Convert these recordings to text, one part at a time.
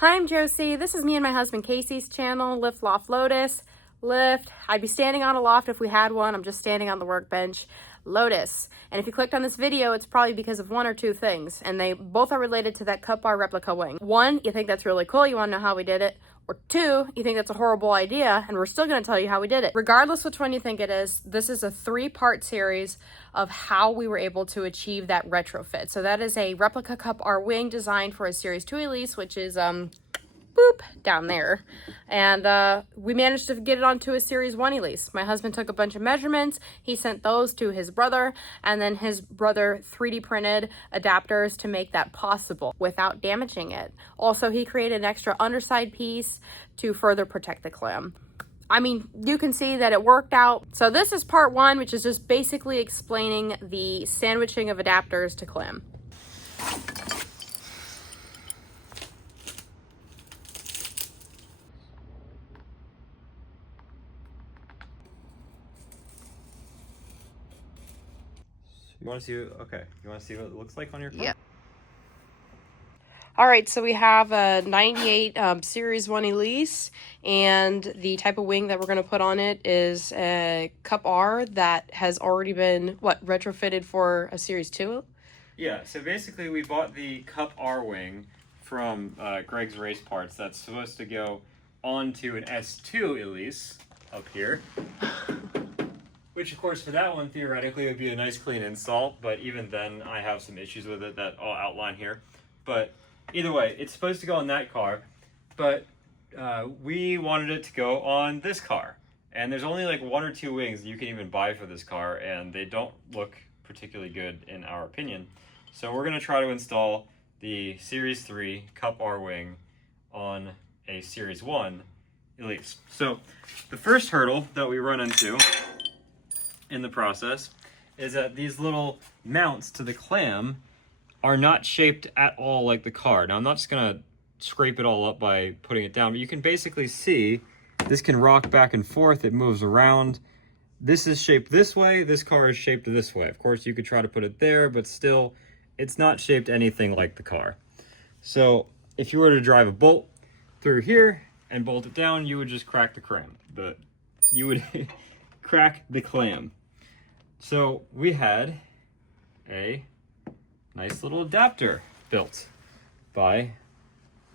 Hi, I'm Josie. This is me and my husband Casey's channel, Lift Loft Lotus. Lift, I'd be standing on a loft if we had one. I'm just standing on the workbench. Lotus. And if you clicked on this video, it's probably because of one or two things, and they both are related to that Cup R replica wing. One, you think that's really cool, you want to know how we did it. Or two, you think that's a horrible idea, and we're still going to tell you how we did it. Regardless which one you think it is, this is a 3-part series of how we were able to achieve that retrofit. So that is a Replica Cup R wing designed for a Series 2 Elise, which is, boop, down there. And we managed to get it onto a Series 1 Elise. My husband took a bunch of measurements. He sent those to his brother, and then his brother 3D printed adapters to make that possible without damaging it. Also, he created an extra underside piece to further protect the clam. I mean, you can see that it worked out. So this is part 1, which is just basically explaining the sandwiching of adapters to clam. You want to see? Okay. You want to see what it looks like on your car? Yeah. All right, so we have a 98 Series 1 Elise, and the type of wing that we're going to put on it is a Cup R that has already been, retrofitted for a Series 2? Yeah, so basically we bought the Cup R wing from Greg's Race Parts that's supposed to go onto an S2 Elise up here. Which, of course, for that one, theoretically, would be a nice clean install, but even then, I have some issues with it that I'll outline here. But either way, it's supposed to go on that car, but we wanted it to go on this car. And there's only like 1 or 2 wings you can even buy for this car, and they don't look particularly good in our opinion. So we're going to try to install the Series 3 Cup R wing on a Series 1 Elise. So the first hurdle that we run into in the process is that these little mounts to the clam are not shaped at all like the car. Now I'm not just gonna scrape it all up by putting it down, but you can basically see this can rock back and forth, it moves around. This is shaped this way, this car is shaped this way. Of course you could try to put it there, but still it's not shaped anything like the car. So if you were to drive a bolt through here and bolt it down, you would just crack the clam. You would crack the clam. So we had a nice little adapter built by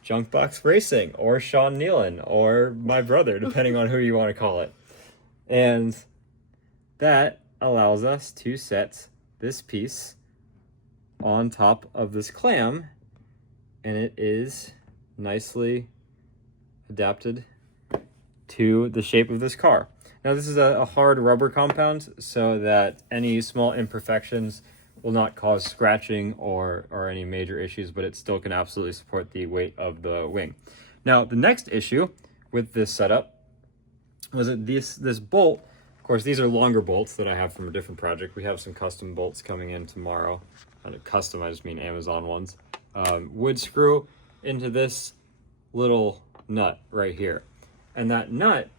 Junkbox Racing or Sean Nealon or my brother, depending on who you want to call it. And that allows us to set this piece on top of this clam, and it is nicely adapted to the shape of this car. Now this is a hard rubber compound so that any small imperfections will not cause scratching or any major issues, but it still can absolutely support the weight of the wing. Now the next issue with this setup was that this bolt, of course these are longer bolts that I have from a different project. We have some custom bolts coming in tomorrow. Not custom, I just mean Amazon ones. Would screw into this little nut right here. And that nut,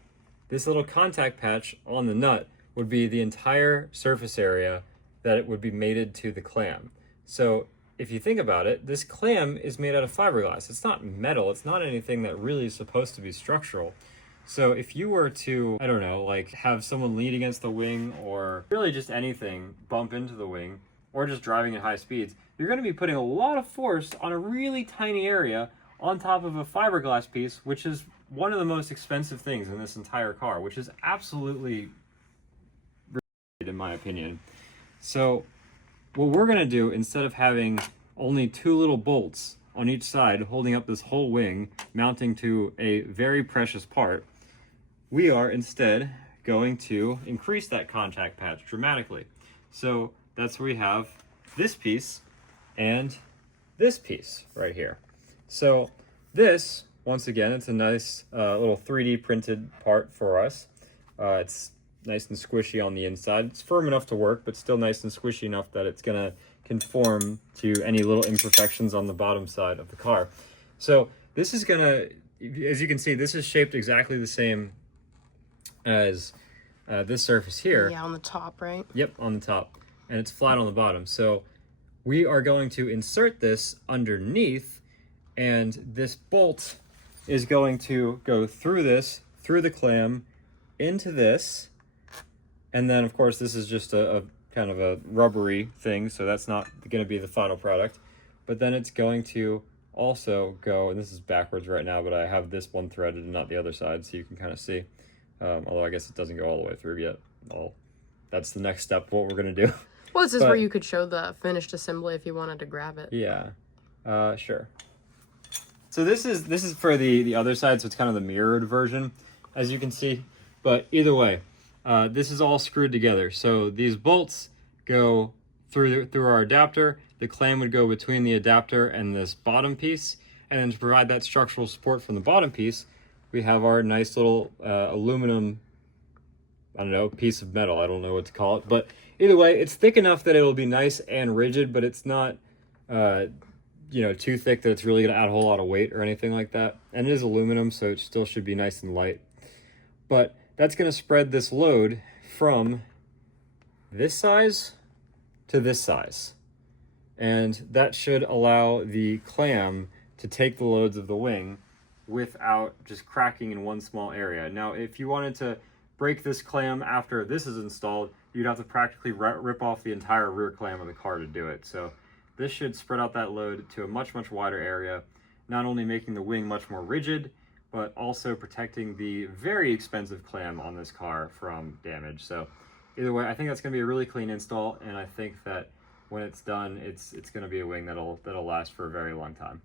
this little contact patch on the nut, would be the entire surface area that it would be mated to the clam. So if you think about it, this clam is made out of fiberglass. It's not metal. It's not anything that really is supposed to be structural. So if you were to, I don't know, like have someone lean against the wing or really just anything bump into the wing or just driving at high speeds, you're going to be putting a lot of force on a really tiny area on top of a fiberglass piece, which is one of the most expensive things in this entire car, which is absolutely ridiculous in my opinion. So what we're going to do, instead of having only 2 little bolts on each side holding up this whole wing, mounting to a very precious part, we are instead going to increase that contact patch dramatically. So that's where we have this piece and this piece right here. So this, once again, it's a nice little 3D printed part for us. It's nice and squishy on the inside. It's firm enough to work, but still nice and squishy enough that it's gonna conform to any little imperfections on the bottom side of the car. So this is gonna, as you can see, this is shaped exactly the same as this surface here. Yeah, on the top, right? Yep, on the top. And it's flat on the bottom. So we are going to insert this underneath And this bolt is going to go through this, through the clam, into this. And then, of course, this is just a kind of a rubbery thing, so that's not going to be the final product. But then it's going to also go, and this is backwards right now, but I have this one threaded and not the other side, so you can kind of see. Although I guess it doesn't go all the way through yet. That's the next step, what we're going to do. Well, this is where you could show the finished assembly if you wanted to grab it. Yeah, sure. So this is for the other side, so it's kind of the mirrored version, as you can see. But either way, this is all screwed together. So these bolts go through our adapter. The clam would go between the adapter and this bottom piece. And then to provide that structural support from the bottom piece, we have our nice little aluminum, I don't know, piece of metal. I don't know what to call it. But either way, it's thick enough that it'll be nice and rigid, but it's not, too thick that it's really going to add a whole lot of weight or anything like that. And it is aluminum, so it still should be nice and light. But that's going to spread this load from this size to this size. And that should allow the clam to take the loads of the wing without just cracking in one small area. Now, if you wanted to break this clam after this is installed, you'd have to practically rip off the entire rear clam of the car to do it. So this should spread out that load to a much, much wider area, not only making the wing much more rigid, but also protecting the very expensive clam on this car from damage. So either way, I think that's going to be a really clean install, and I think that when it's done, it's going to be a wing that'll last for a very long time.